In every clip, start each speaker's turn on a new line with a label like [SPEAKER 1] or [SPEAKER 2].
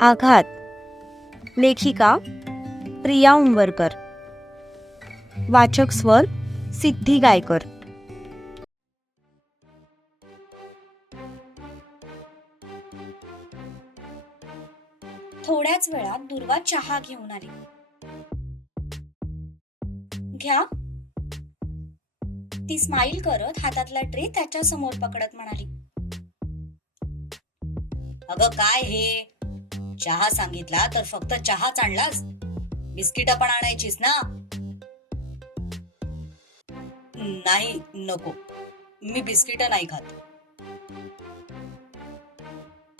[SPEAKER 1] आघात. लेखिका प्रिया उंबरकर. वाचक स्वर सिद्धी गायकर.
[SPEAKER 2] थोड्याच वेळात दुर्वा चहा घेऊन आली. घ्या. ती स्माईल करत हातातला ट्रे त्याच्यासमोर पकडत म्हणाली.
[SPEAKER 3] अगं काय हे? चहा सांगितला तर फक्त चहाच आणलास? बिस्किट पण आणायचीस ना? नाही नको. मी बिस्किट नाही खात.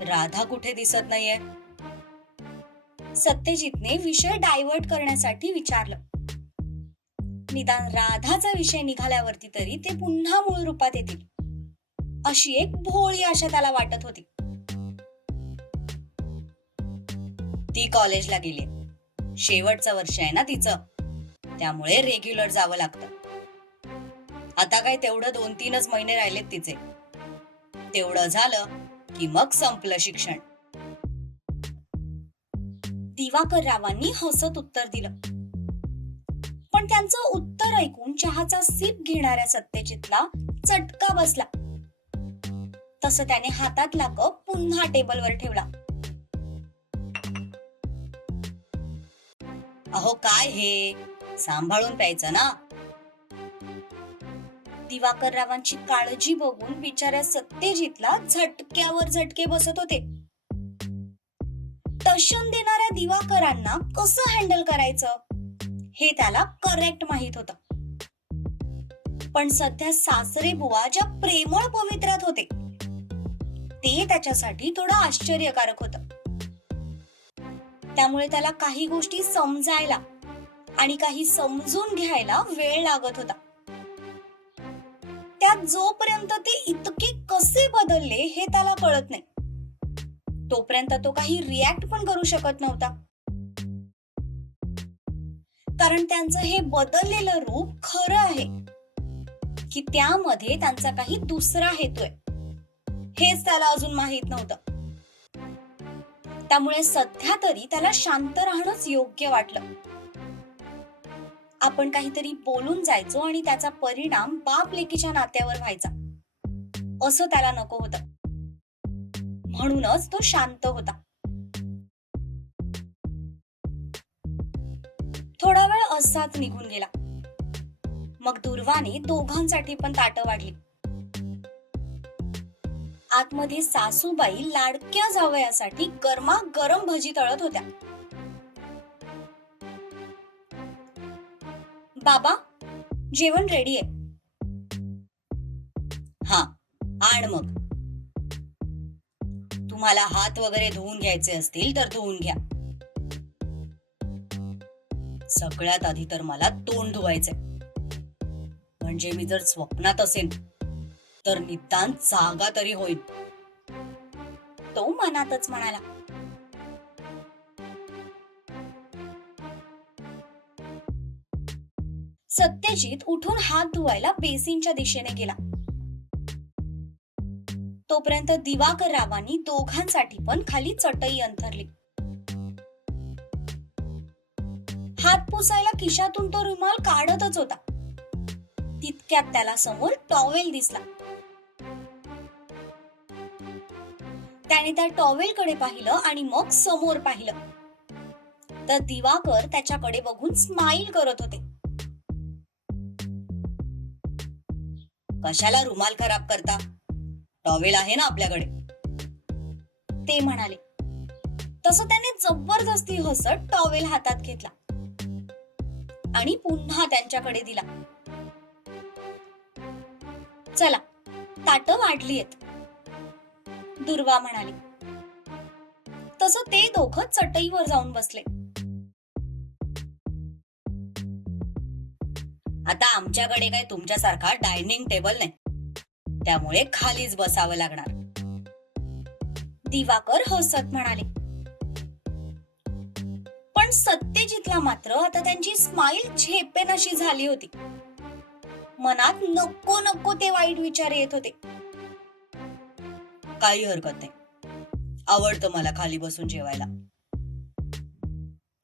[SPEAKER 3] राधा कुठे दिसत नाहीये?
[SPEAKER 2] सत्यजितने विषय डायव्हर्ट करण्यासाठी विचारलं. निदान राधाचा विषय निघाल्यावरती तरी ते पुन्हा मूळ रूपात येतील. अशी एक भोळी आशा त्याला वाटत होती.
[SPEAKER 3] ती कॉलेजला गेली. शेवटचं वर्ष आहे ना तिचं. त्यामुळे रेग्युलर जावं लागतं. आता काय तेवढं दोन तीनच महिने राहिलेत तिचे. तेवढं झालं की मग संपलं शिक्षण.
[SPEAKER 2] दिवाकर रावांनी हसत उत्तर दिलं. पण त्यांचं उत्तर ऐकून चहाचा सिप घेणाऱ्या सत्यजितला चटका बसला. तसं त्याने हातातला कप पुन्हा टेबलवर ठेवला.
[SPEAKER 3] अहो काय हे? सांभाळून प्यायचं ना?
[SPEAKER 2] दिवाकर रावांची काळजी बघून बिचाऱ्या सत्यजितला झटक्यावर झटके बसत होते. टशन देणाऱ्या दिवाकरांना कसं हँडल करायचं? हे त्याला करेक्ट माहीत होत. पण सध्या सासरे बुवा ज्या प्रेमळ पवित्रात होते ते त्याच्यासाठी थोडं आश्चर्यकारक होत. त्यामुळे त्याला काही गोष्टी समजायला आणि काही समजून घ्यायला वेळ लागत होता. त्यात जोपर्यंत ते इतके कसे बदलले हे त्याला कळत नाही. तोपर्यंत तो काही रिॲक्ट पण करू शकत नव्हता. कारण त्यांचं हे बदललेलं रूप खरं आहे की त्यामध्ये त्यांचा काही दुसरा हेतू आहे. हेच त्याला अजून माहीत नव्हतं. त्यामुळे सध्या तरी त्याला शांत राहणंच योग्य वाटलं. आपण काहीतरी बोलून जायचो आणि त्याचा परिणाम बाप लेकीच्या नात्यावर व्हायचा. असं त्याला नको होतं. म्हणूनच तो शांत होता. थोडा वेळ असाच निघून गेला. मग दुर्वाने दोघांसाठी पण ताट वाढली. आतमध्ये सासूबाई लाडक्या जावयासाठी गरमा गरम भजी तळत होत्या. बाबा जेवण रेडी आहे.
[SPEAKER 3] हा आण मग. तुम्हाला हात वगैरे धुवून घ्यायचे असतील तर धुवून घ्या. सगळ्यात आधी तर मला तोंड धुवायचंय. म्हणजे मी जर स्वप्नात असेल तर निदान जागा तरी होईल.
[SPEAKER 2] तो मनातच म्हणाला. सत्यजित उठून हात धुवायला बेसिनच्या दिशेने गेला. तोपर्यंत दिवाकर रावांनी दोघांसाठी पण खाली चटई अंथरली. हात पुसायला खिशातून तो रुमाल काढतच होता. तितक्यात त्याला समोर टॉवेल दिसला. त्याने त्या टॉवेलकडे पाहिलं आणि मग समोर पाहिलं. तर दिवाकर त्याच्याकडे बघून स्माईल करत होते.
[SPEAKER 3] कशाला रुमाल खराब करता? टॉवेल आहे ना आपल्याकडे.
[SPEAKER 2] ते म्हणाले. तसं त्याने जबरदस्ती हसत टॉवेल हातात घेतला. आणि पुन्हा त्यांच्याकडे दिला. चला ताट वाढली आहेत. दुर्वा म्हणाली. तसं ते दोघं चटईवर जाऊन बसले.
[SPEAKER 3] आता आमच्याकडे काय तुमच्यासारखा डायनिंग टेबल नाही. त्यामुळे खालीच बसावं लागणार.
[SPEAKER 2] दिवाकर हसत म्हणाले. पण सत्यजितला मात्र आता त्यांची स्माईल झेपेनाशी झाली होती. मनात नको नको ते वाईट विचार येत होते.
[SPEAKER 3] काही हरकत नाही. आवडतं मला खाली बसून जेवायला.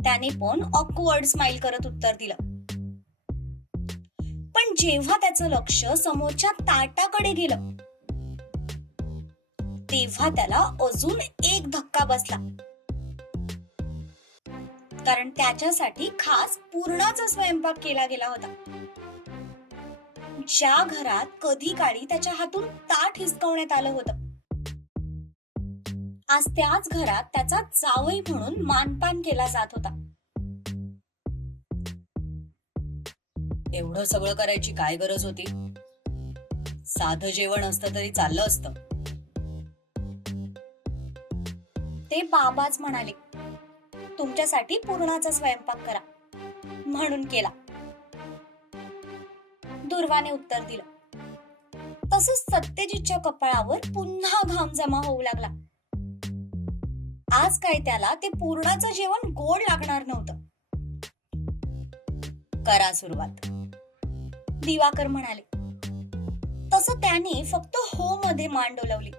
[SPEAKER 2] त्याने पण ऑकवर्ड स्माइल करत उत्तर दिलं. पण जेव्हा त्याचं लक्ष समोरच्या ताटाकडे गेलं तेव्हा त्याला अजून एक धक्का बसला. कारण त्याच्यासाठी खास पूर्णाचा स्वयंपाक केला गेला होता. ज्या घरात कधी काळी त्याच्या हातून ताट हिसकवण्यात आलं होतं. आज त्याच घरात त्याचा जावई म्हणून मानपान केला जात होता.
[SPEAKER 3] एवढं सगळं करायची काय गरज होती? साधं जेवण असतं तरी चाललं असतं.
[SPEAKER 2] ते बाबाच म्हणाले तुमच्यासाठी पूर्णाचा स्वयंपाक करा म्हणून केला. दुर्वाने उत्तर दिलं तसंच सत्यजितच्या कपाळावर पुन्हा घाम जमा होऊ लागला. आज काय त्याला? ते पूर्णाचं जेवण गोड लागणार नव्हतं.
[SPEAKER 3] करा सुरुवात.
[SPEAKER 2] दिवाकर म्हणाले. तस त्याने फक्त हो मध्ये मान डोलवली.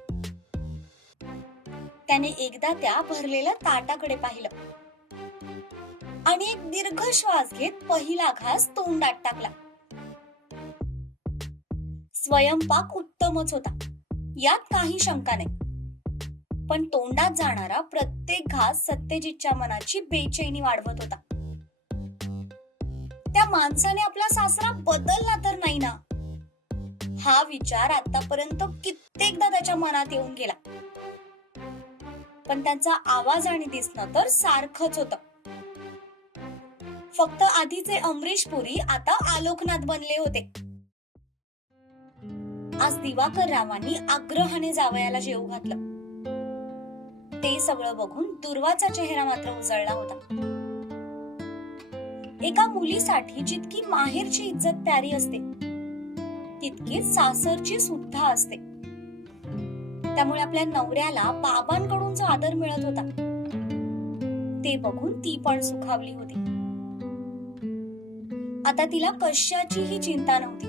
[SPEAKER 2] त्याने एकदा त्या भरलेल्या ताटाकडे पाहिलं. आणि एक दीर्घ श्वास घेत पहिला घास तोंडात टाकला. स्वयंपाक उत्तमच होता. यात काही शंका नाही. पण तोंडात जाणारा प्रत्येक घास सत्यजितच्या मनाची बेचैनी वाढवत होता. त्या माणसाने आपला सासरा बदलला तर नाही ना? हा विचार आतापर्यंत कित्येकदा त्याच्या मनात येऊन गेला. पण त्यांचा आवाज आणि दिसणं तर सारखंच होत. फक्त आधीचे अमरीश पुरी आता आलोकनाथ बनले होते. आज दिवाकर रावांनी आग्रहाने जावयाला जेव घातलं. सगळं बघून दुर्वाचा चेहरा मात्र उजळला होता. एका मुलीसाठी जितकी माहेरची इज्जत प्यारी असते तितकीच सासरची सुद्धा असते. त्यामुळे आपल्या नवऱ्याला बाबांकडून जो आदर मिळत होता ते बघून ती पण सुखावली होती. आता तिला कशाचीही चिंता नव्हती.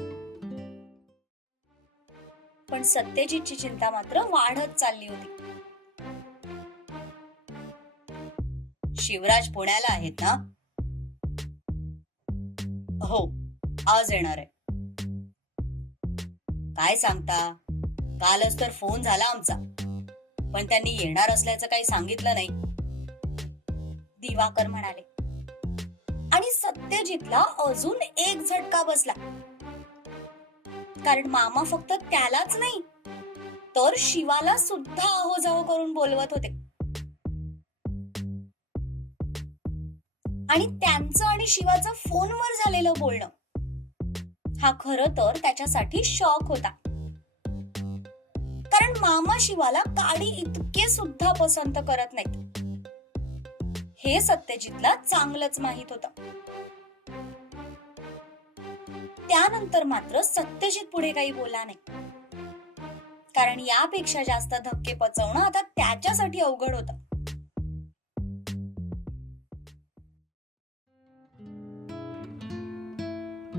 [SPEAKER 2] पण सत्यजितची चिंता मात्र वाढत चालली होती.
[SPEAKER 3] शिवराज पुण्याला आहेत ना? हो आज येणार आहे. काय सांगता? कालच तर फोन झाला आमचा. पण त्यांनी येणार असल्याचं काही सांगितलं नाही.
[SPEAKER 2] दिवाकर म्हणाले आणि सत्यजितला अजून एक झटका बसला. कारण मामा फक्त त्यालाच नाही तर शिवाला सुद्धा अहो जाहो करून बोलवत होते. आणि त्यांचं आणि शिवाचं फोनवर झालेलं बोलणं. हा खर तर त्याच्यासाठी शॉक होता. कारण मामा शिवाला काडी इतके सुद्धा पसंत करत नाहीत. हे सत्यजितला चांगलंच माहीत होत. त्यानंतर मात्र सत्यजित पुढे काही बोला नाही. कारण यापेक्षा जास्त धक्के पचवणं आता त्याच्यासाठी अवघड होतं.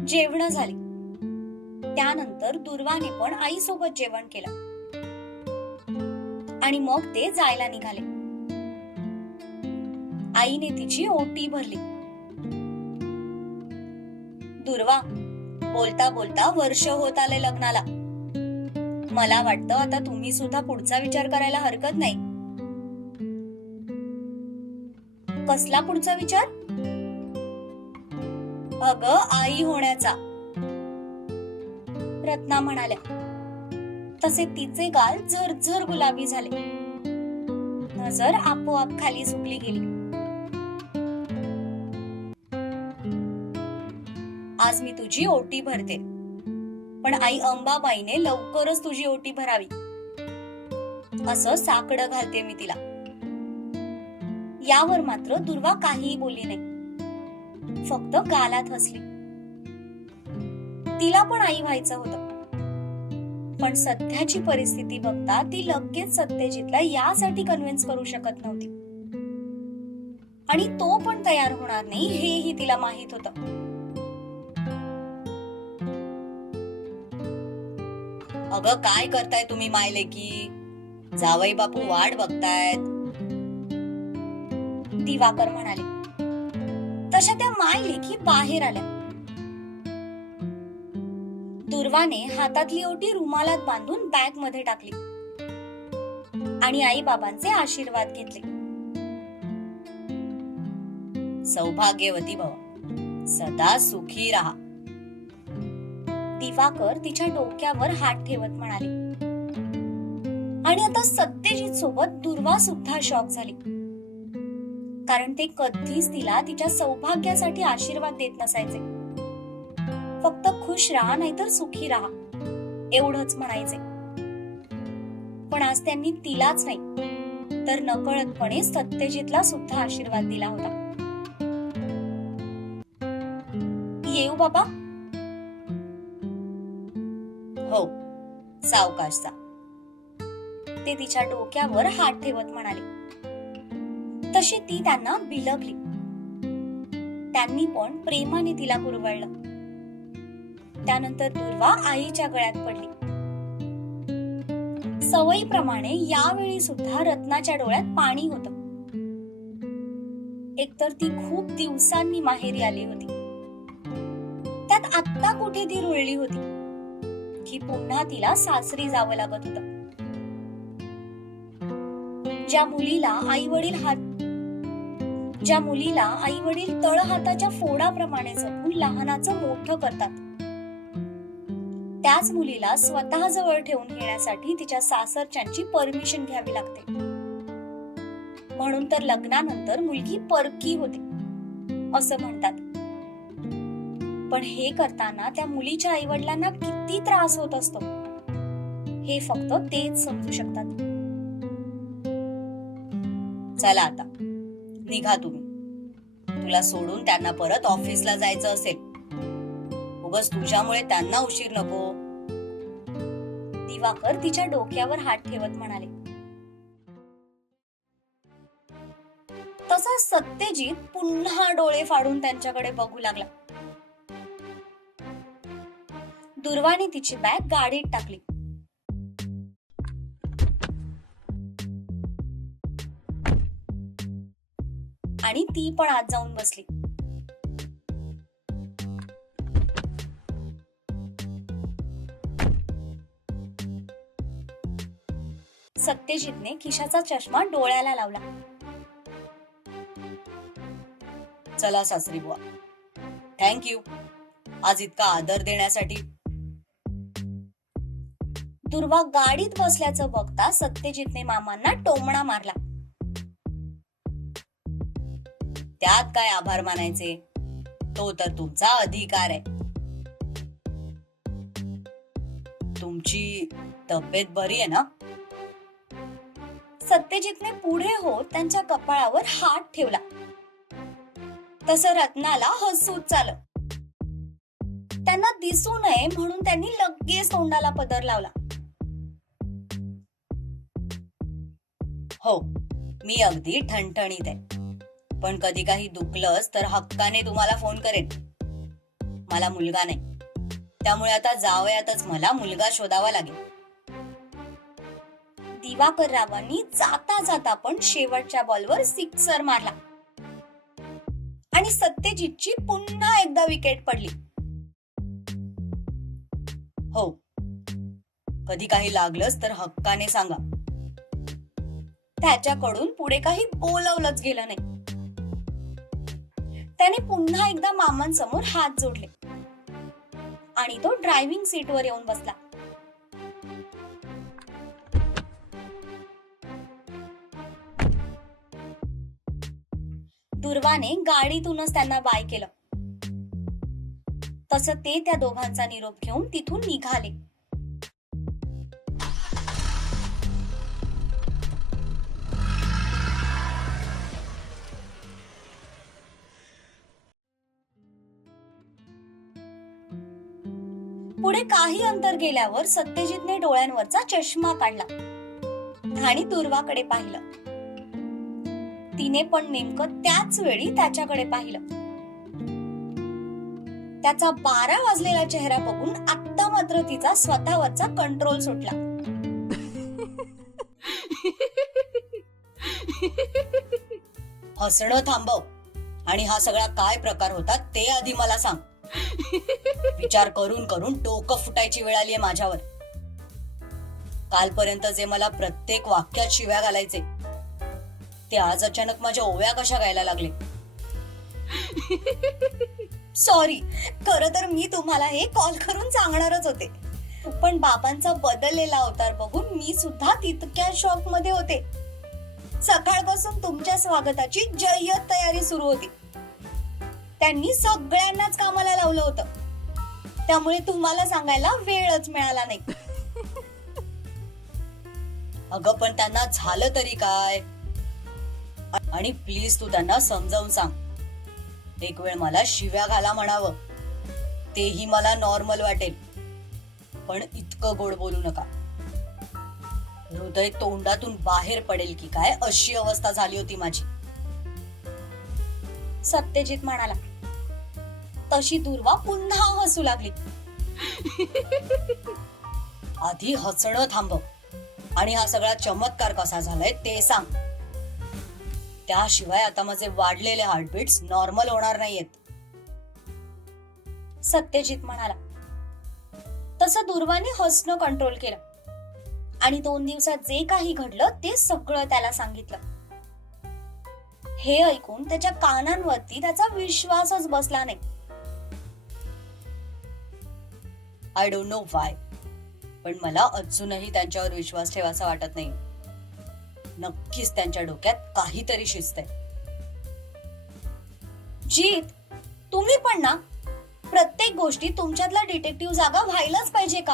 [SPEAKER 2] जेवण झाली. त्यानंतर दुर्वाने पण आई सोबत जेवण केलं. आणि मग ते जायला निघाले. आईने तिची ओटी भरली. दुर्वा बोलता बोलता वर्ष होत आले लग्नाला. मला वाटतं आता तुम्ही सुद्धा पुढचा विचार करायला हरकत नाही. कसला पुढचा विचार? अग आई होण्याचा. रत्ना म्हणाल्या तसे तिचे गाल झरझर गुलाबी झाले. नजर आपोआप खाली झुकली गेली. आज मी तुझी ओटी भरते पण आई अंबाबाईने लवकरच तुझी ओटी भरावी. असं साकडं घालते मी तिला. यावर मात्र दुर्वा काहीही बोलली नाही. फक्त गालात हसली. तिला पण आई व्हायचं होतं. पण सध्याची परिस्थिती बघता ती लगेच सत्यजितला यासाठी कन्व्हिन्स करू शकत नव्हती. आणि तो पण तयार होणार नाही हेही तिला माहीत होतं.
[SPEAKER 3] अगं काय करताय तुम्ही मायले की जावई बापू वाट बघतायत.
[SPEAKER 2] दिवाकर म्हणाले. तशा त्या माय लेखी बाहेर आल्या. दुर्वाने हातातली ओटी रुमालात बांधून बॅगमध्ये टाकली. आणि आई बाबांचे आशीर्वाद घेतले.
[SPEAKER 3] सौभाग्यवती भव सदा सुखी राहा.
[SPEAKER 2] दिवाकर तिच्या डोक्यावर हात ठेवत म्हणाले. आणि आता सत्यजित सोबत दुर्वा सुद्धा शॉक झाली. कारण ते कधीच तिला तिच्या सौभाग्यासाठी आशीर्वाद देत नसायचे. फक्त खुश राहा नाहीतर सुखी राहा एवढंच म्हणायचे. पण आज त्यांनी तिलाच नाही तर नकळतपणे सत्यजितला सुद्धा आशीर्वाद दिला होता. येऊ बाबा.
[SPEAKER 3] हो सावकाशचा.
[SPEAKER 2] ते तिच्या डोक्यावर हात ठेवत म्हणाले. तशी ती त्यांना बिलगली त्यांनी पण प्रेमाने तिला कुरवळलं त्यानंतर दुर्वा आईच्या गळ्यात पडली. सवयीप्रमाणे यावेळी सुद्धा रत्नाच्या डोळ्यात पाणी होत. एकतर ती खूप दिवसांनी माहेरी आली होती. त्यात आत्ता कुठे ती रुळली होती? की पुन्हा तिला सासरी जावं लागत होतं? ज्या मुलीला आई वडील हात ज्या मुलीला आई वडील तळ हाताच्या फोडाप्रमाणे जपून लहानाचं मोठं करतात. त्याच मुलीला स्वतः जवळ ठेवून घेण्यासाठी तिच्या सासरच्यांची परमिशन घ्यावी लागते. म्हणून तर लग्नानंतर मुलगी परकी होते असं म्हणतात. पण हे करताना त्या मुलीच्या आई वडिलांना किती त्रास होत असतो हे फक्त तेच समजू शकतात.
[SPEAKER 3] चला आता. निघा तुम्ही. तुला सोडून त्यांना परत ऑफिसला जायचं असेल. उगस तुझ्यामुळे त्यांना उशीर नको.
[SPEAKER 2] दिवाकर तिच्या डोक्यावर हात ठेवत म्हणाले. तसा सत्यजित पुन्हा डोळे फाडून त्यांच्याकडे बघू लागला. दुर्वाने तिची बॅग गाडीत टाकली. आणि ती पण आत जाऊन बसली. सत्यजितने खिशाचा चष्मा डोळ्याला लावला.
[SPEAKER 3] चला सासरी बुवा. थँक्यू आज इतका आदर देण्यासाठी.
[SPEAKER 2] दुर्वा गाडीत बसल्याचं बघता सत्यजितने मामांना टोमणा मारला.
[SPEAKER 3] त्यात काय आभार मानायचे? तो तर तुमचा अधिकार आहे. तुमची तब्येत बरी आहे ना?
[SPEAKER 2] सत्यजितने पुढे होत त्यांच्या कपाळावर हात ठेवला. तसं रत्नाला हसूच झालं त्यांना दिसू नये म्हणून त्यांनी लगेच तोंडाला पदर लावला.
[SPEAKER 3] हो मी अगदी ठणठणीत आहे. पण कधी काही दुखलंच तर हक्काने तुम्हाला फोन करेन. मला मुलगा नाही. त्यामुळे आता जावयातच मला मुलगा शोधावा लागेल.
[SPEAKER 2] दिवाकर रावांनी जाता जाता पण शेवटच्या बॉलवर सिक्सर मारला. आणि सत्यजितची पुन्हा एकदा विकेट पडली.
[SPEAKER 3] हो. कधी काही लागलंच तर हक्काने सांगा.
[SPEAKER 2] त्याच्याकडून पुढे काही बोलवलंच गेलं नाही. त्याने पुन्हा एकदा मामांसमोर हात जोडले. आणि तो ड्रायव्हिंग सीटवर येऊन बसला. दुर्वाने गाडीतूनच त्यांना बाय केलं. तसं ते त्या दोघांचा निरोप घेऊन तिथून निघाले. काही अंतर गेल्यावर सत्यजितने डोळ्यांवरचा चष्मा काढला. आणि दुर्वाकडे पाहिलं. तिने पण नेमकं त्याच वेळी त्याच्याकडे पाहिलं. त्याचा बारा वाजलेला चेहरा बघून आत्ता मात्र तिचा स्वतःवरचा कंट्रोल सुटला.
[SPEAKER 3] हसणं थांबव. आणि हा सगळा काय प्रकार होता ते आधी मला सांग. विचार करून करून डोकं फुटायची वेळ आलीये माझ्यावर. कालपर्यंत जे मला प्रत्येक वाक्यात शिव्या घालायचे ते आज अचानक माझ्या ओव्या कशा गायला लागले?
[SPEAKER 2] सॉरी खर तर मी तुम्हाला हे कॉल करून सांगणारच होते. पण बाबांचा बदललेला अवतार बघून मी सुद्धा तितक्या शॉकमध्ये होते. सकाळपासून तुमच्या स्वागताची जय्यत तयारी सुरू होती. त्यांनी सगळ्यांनाच कामाला लावलं होतं. त्यामुळे तुम्हाला सांगायला वेळच मिळाला नाही.
[SPEAKER 3] अगं पण त्यांना झालं तरी काय? आणि प्लीज तू त्यांना समजावून सांग. एक वेळ मला शिव्या घाला म्हणावं. तेही मला नॉर्मल वाटेल. पण इतकं गोड बोलू नका. हृदय तोंडातून बाहेर पडेल की काय अशी अवस्था झाली होती माझी.
[SPEAKER 2] सत्यजित म्हणाला तशी दुर्वा पुन्हा हसू लागली.
[SPEAKER 3] आधी हसणं थांबव आणि हा सगळा चमत्कार कसा झालाय ते सांग. त्याशिवाय आता माझे वाढलेले हार्टबीट्स नॉर्मल होणार नाहीयेत.
[SPEAKER 2] सत्यजित म्हणाला. तसं दुर्वाने हसणं कंट्रोल केलं. आणि दोन दिवसात जे काही घडलं ते सगळं त्याला सांगितलं. हे ऐकून त्याच्या कानांवरती त्याचा विश्वासच बसला नाही.
[SPEAKER 3] आय डोंट नो वाय पण मला अजूनही त्यांच्यावर विश्वास ठेवासा वाटत नाही. नक्कीच त्यांच्या डोक्यात काहीतरी शिस्त आहे
[SPEAKER 2] जीत तुम्ही पण ना प्रत्येक गोष्टी तुमच्यातला डिटेक्टिव्ह जागा व्हायलाच पाहिजे का?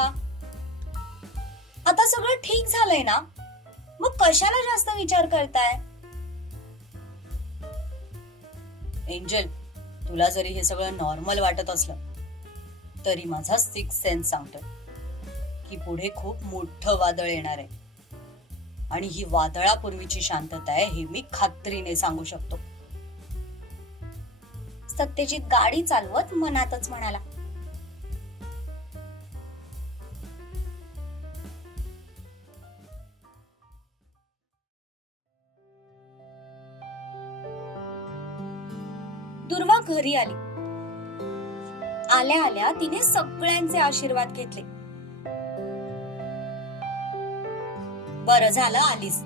[SPEAKER 2] आता सगळं ठीक झालंय ना? मग कशाला जास्त विचार करताय?
[SPEAKER 3] एंजल तुला जरी हे सगळं नॉर्मल वाटत असलं तरी माझा सिक्स सेन्स सांगतोय. की पुढे खूप मोठं वादळ येणार आहे. आणि ही वादळापूर्वीची शांतता आहे हे मी खात्रीने सांगू शकतो.
[SPEAKER 2] सत्यजित गाडी चालवत मनातच म्हणाला. दुर्वा घरी आली. आल्या आल्या तिने सगळ्यांचे आशीर्वाद घेतले.
[SPEAKER 3] बर झालं आलीस.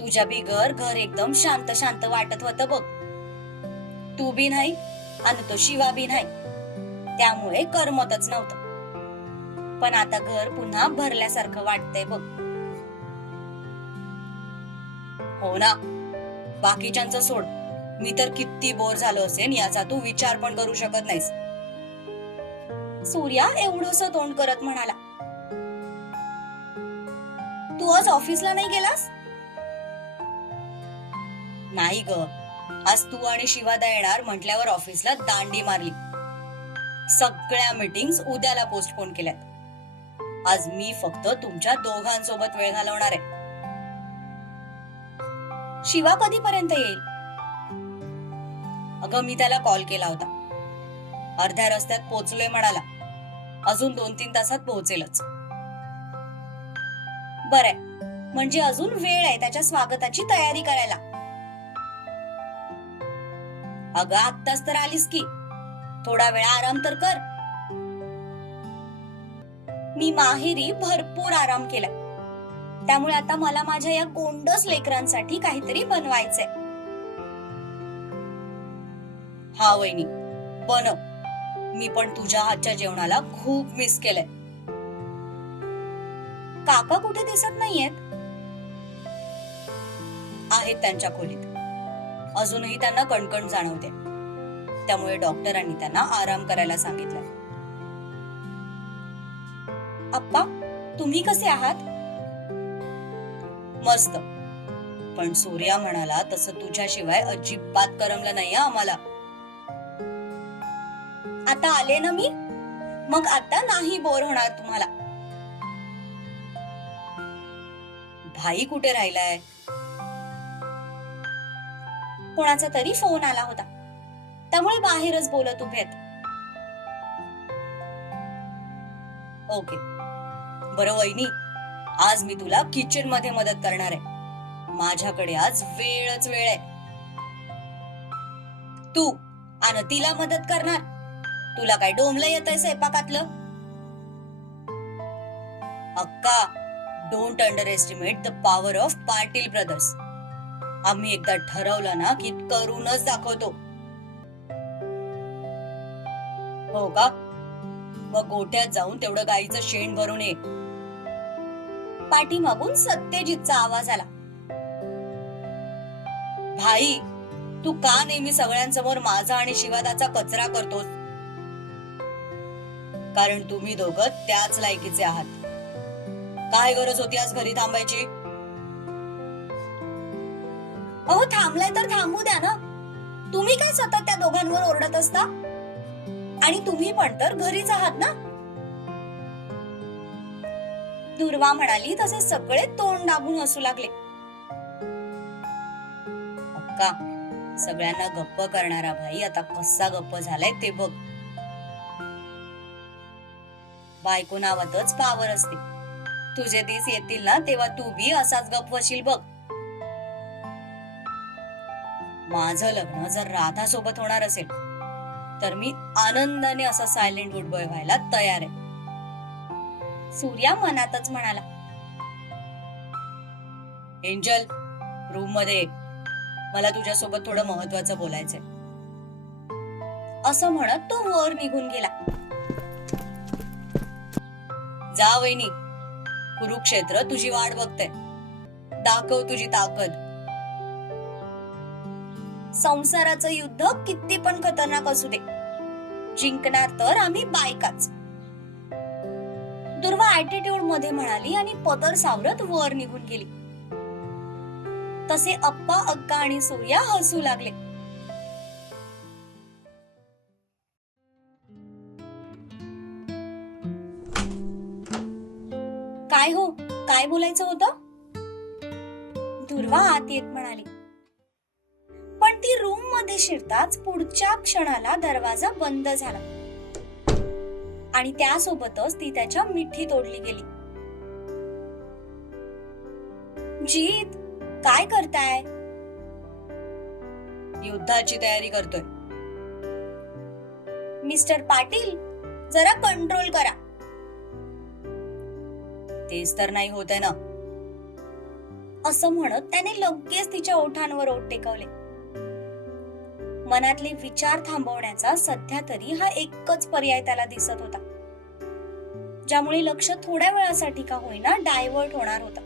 [SPEAKER 3] तुझ्या बिगर घर एकदम शांत शांत वाटत होतं बघ. तू बी नाही आणि तो शिवा बी नाही. त्यामुळे करमतच नव्हतं. पण आता घर पुन्हा भरल्यासारखं वाटतंय बघ. हो ना. बाकीच्यांचं सोड. मी तर किती बोर झालो असेल याचा तू विचार पण करू शकत नाहीस.
[SPEAKER 2] सूर्या एवढस तोंड करत म्हणाला. तू आज ऑफिसला नाही गेलास?
[SPEAKER 3] नाही ग. आज तू आणि शिवादा येणार म्हटल्यावर ऑफिसला दांडी मारली. सगळ्या मीटिंग्स उद्याला पोस्टपोन केल्यात. आज मी फक्त तुमच्या दोघांसोबत वेळ घालवणार आहे.
[SPEAKER 2] शिवा कधीपर्यंत येईल?
[SPEAKER 3] अगं मी त्याला कॉल केला होता. अर्ध्या रस्त्यात पोचलोय म्हणाला. अजून दोन तीन तासात पोहोचेलच.
[SPEAKER 2] बरंय म्हणजे अजून वेळ आहे त्याच्या स्वागताची तयारी करायला.
[SPEAKER 3] अगं आत्ताच तर आलीस की. थोडा वेळ आराम तर कर.
[SPEAKER 2] मी माहेरी भरपूर आराम केला त्यामुळे आता मला माझ्या या गोंडस लेकरांसाठी काहीतरी बनवायचंय.
[SPEAKER 3] हा वहिनी. बनव. मी पण तुझ्या हातच्या जेवणाला खूप मिस केलंय.
[SPEAKER 2] काका कुठे दिसत नाहीयेत?
[SPEAKER 3] आहेत त्यांच्या खोलीत. अजूनही त्यांना कणकण जाणवते. त्यामुळे डॉक्टरांनी त्यांना आराम करायला सांगितलं.
[SPEAKER 2] अप्पा तुम्ही कसे आहात?
[SPEAKER 3] मस्त. पण सूर्या म्हणाला तसं तुझ्याशिवाय अजिबात करमलं नाही आम्हाला.
[SPEAKER 2] आता आले ना मी? मग आता नाही बोर होणार तुम्हाला.
[SPEAKER 3] भाई कुठे राहिलाय?
[SPEAKER 2] कोणाचा तरी फोन आला होता. त्यामुळे बाहेरच बोलत उभेत
[SPEAKER 3] ओके. बर वहिनी आज मी तुला किचनमध्ये मदत करणार आहे. माझ्याकडे आज वेळच वेळ आहे. तू आणि तिला मदत करणार? तुला काय डोमलं येत आहे स्वयंपाकातलं? अक्का don't underestimate the power of Patil brothers आम्ही एकदा ठरवलं ना की करूनच दाखवतो. हो का? मग गोठ्यात जाऊन तेवढं गाईचं शेण भरून ये.
[SPEAKER 2] पाठीमागून सत्यजितचा आवाज आला.
[SPEAKER 3] भाई तू का नेहमी सगळ्यांसमोर माझा आणि शिवादाचा कचरा करतोस? कारण तुम्ही दोघं त्याच लायकीचे आहात. काय गरज होती आज घरी थांबायची?
[SPEAKER 2] अहो थांबलाय तर थांबू द्या ना. तुम्ही काय सतत त्या दोघांवर ओरडत असता? आणि तुम्ही पण तर घरीच आहात ना? दुर्वा म्हणाली तसे सगळे तोंड दाबून हसू लागले.
[SPEAKER 3] अक्का सगळ्यांना गप्प करणारा भाई आता कसा गप्प झालाय ते बघ. बायको नावातच पावर असते. तुझे दिस येतील ना तेव्हा तू बी असाच गप्प बघ. माझं लग्न जर राधा सोबत होणार असेल तर मी आनंदाने असा सायलेंट वुड बॉय व्हायला तयार आहे.
[SPEAKER 2] सूर्या मनातच म्हणाला
[SPEAKER 3] एंजल रूममध्ये मला तुझ्यासोबत थोडं महत्वाचं बोलायचंय.
[SPEAKER 2] असं म्हणत तो वर निघून गेला.
[SPEAKER 3] जा वहिनी. कुरुक्षेत्र तुझी वाट बघते दाखव तुझी ताकद.
[SPEAKER 2] संसाराचं युद्ध किती पण खतरनाक असू दे. जिंकणार तर आम्ही बायकाच. दुर्वा ऍटिट्यूडमध्ये म्हणाली आणि पदर सावरत वर निघून गेली. तसे अप्पा अक्का आणि सूर्या हसू लागले. काय बोलायचं होतं? दुर्वा आत येत म्हणाली. पण ती रूममध्ये शिरताच पुढच्या क्षणाला दरवाजा बंद झाला. आणि त्यासोबतच ती त्याच्या मिठी तोडली गेली. जीत काय करताय?
[SPEAKER 3] युद्धाची तयारी करतोय.
[SPEAKER 2] मिस्टर पाटील जरा कंट्रोल करा.
[SPEAKER 3] तेच तर नाही होत आहे ना.
[SPEAKER 2] असं म्हणत त्याने लगेच तिच्या ओठांवर ओठ टेकवले. मनातले विचार थांबवण्याचा सध्या तरी हा एकच पर्याय त्याला दिसत होता. ज्यामुळे लक्ष थोड्या वेळासाठी का होईना डायव्हर्ट होणार होता.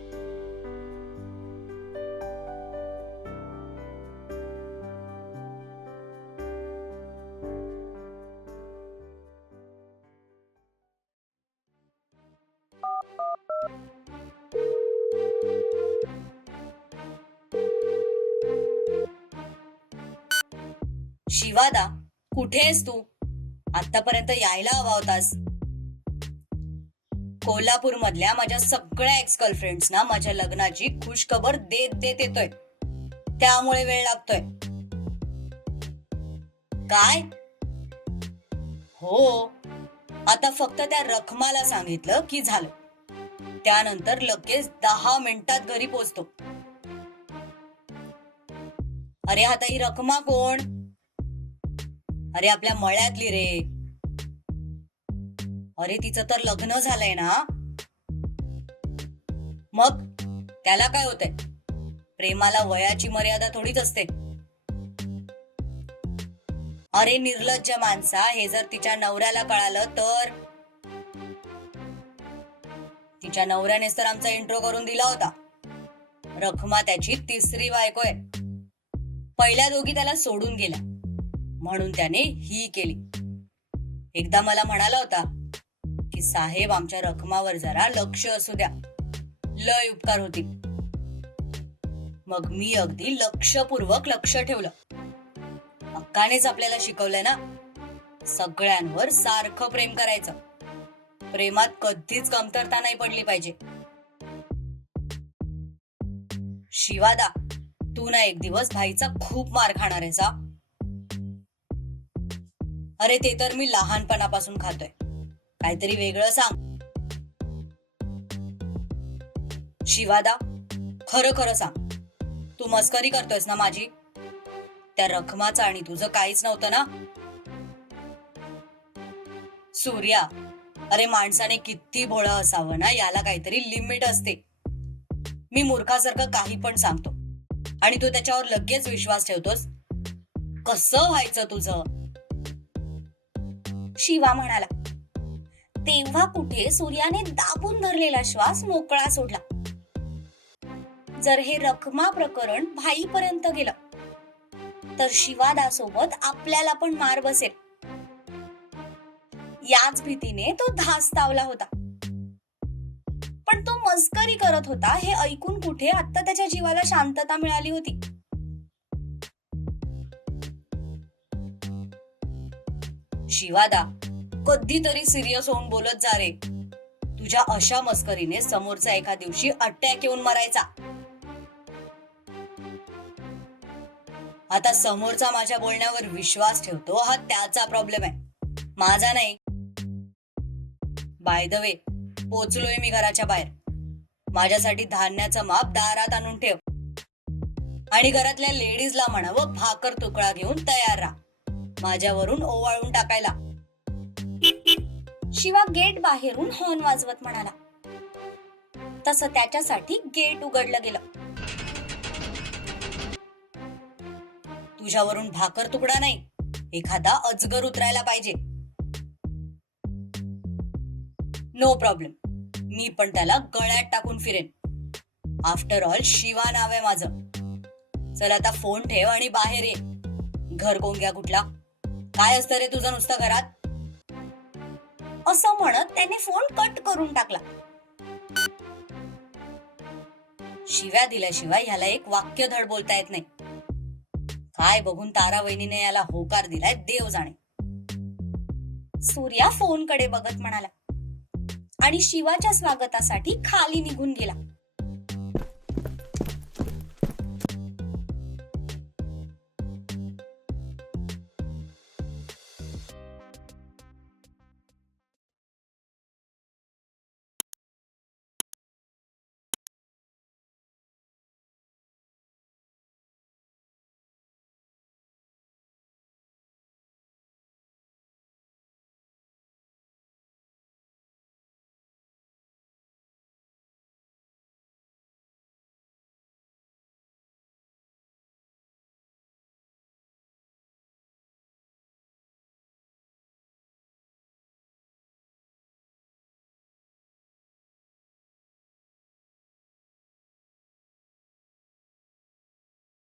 [SPEAKER 3] कुठे आहेस तू? आतापर्यंत यायला हवा होतास. कोल्हापूर मधल्या माझ्या सगळ्या एक्स गर्लफ्रेंड्सना माझ्या लग्नाची खुशखबर देत देत येतोय. त्यामुळे वेळ लागतोय. काय? हो. आता फक्त त्या रखमाला सांगितलं की झालं. त्यानंतर लगेच दहा मिनिटात घरी पोचतो. अरे आता ही रखमा कोण? अरे आपल्या मळ्यातली रे. अरे तिचं तर लग्न झालंय ना. मग त्याला काय होतंय? प्रेमाला वयाची मर्यादा थोडीच असते. अरे निर्लज्ज माणसा हे जर तिच्या नवऱ्याला कळालं तर? तिच्या नवऱ्यानेच तर आमचा इंट्रो करून दिला होता. रखमा त्याची तिसरी बायको आहे. पहिल्या दोघी त्याला सोडून गेल्या. म्हणून त्याने ही केली. एकदा मला म्हणाला होता की साहेब आमच्या रकमावर जरा लक्ष असू द्या. लय उपकार होतील. मग मी अगदी लक्षपूर्वक लक्ष ठेवलं. अक्कानेच आपल्याला शिकवलंय ना सगळ्यांवर सारखं प्रेम करायचं. प्रेमात कधीच कमतरता नाही पडली पाहिजे. शिवादा तू ना एक दिवस भाईचा खूप मार खाणार आहे अरे ते तर मी लहानपणापासून खातोय. काहीतरी वेगळं सांग. शिवादा खरं खरं सांग. तू मस्करी करतोयस ना माझी? त्या रखमाचं आणि तुझं काहीच नव्हतं ना? सूर्या अरे माणसाने किती भोळं असावं ना? याला काहीतरी लिमिट असते. मी मूर्खासारखं काही पण सांगतो. आणि तू त्याच्यावर लगेच विश्वास ठेवतोस? कसं व्हायचं तुझं?
[SPEAKER 2] शिवा म्हणाला. तेव्हा कुठे सूर्याने दाबून धरलेला श्वास मोकळा सोडला. जर हे रखमा प्रकरण भाईपर्यंत गेलं तर शिवादासोबत आपल्याला पण मार बसेल. याच भीतीने तो धास्तावला होता. पण तो मस्करी करत होता हे ऐकून कुठे आता त्याच्या जीवाला शांतता मिळाली होती?
[SPEAKER 3] शिवादा कधीतरी सिरियस होऊन बोलत जा रे. तुझ्या अशा मस्करीने समोरचा एका दिवशी अटॅक येऊन मरायचा. आता समोरचा माझ्या बोलण्यावर विश्वास ठेवतो हा त्याचा प्रॉब्लेम आहे. माझा नाही. बाय द वे पोचलोय मी घराच्या बाहेर. माझ्यासाठी धान्याचं माप दारात आणून ठेव. आणि घरातल्या लेडीजला म्हणावं भाकर तुकडा घेऊन तयार राहा. माझ्यावरून ओवाळून टाकायला.
[SPEAKER 2] शिवा गेट बाहेरून हॉर्न वाजवत म्हणाला. तसं त्याच्यासाठी गेट उघडलं गेलं.
[SPEAKER 3] तुझ्यावरून भाकर तुकडा नाही एखादा अजगर उतरायला पाहिजे. नो प्रॉब्लेम मी पण त्याला गळ्यात टाकून फिरेन. आफ्टर ऑल शिवा नाव आहे माझं. चल आता फोन ठेव आणि बाहेर ये. घर कोंग्या कुठला? काय असतं रे तुझं नुसतं घरात?
[SPEAKER 2] असं म्हणत त्याने फोन कट करून टाकला.
[SPEAKER 3] शिव्या दिल्याशिवाय ह्याला एक वाक्य धड बोलता येत नाही. काय बघून तारा वहिनीने याला होकार दिलाय देव जाणे.
[SPEAKER 2] सूर्या फोनकडे बघत म्हणाला. आणि शिवाच्या स्वागतासाठी खाली निघून गेला.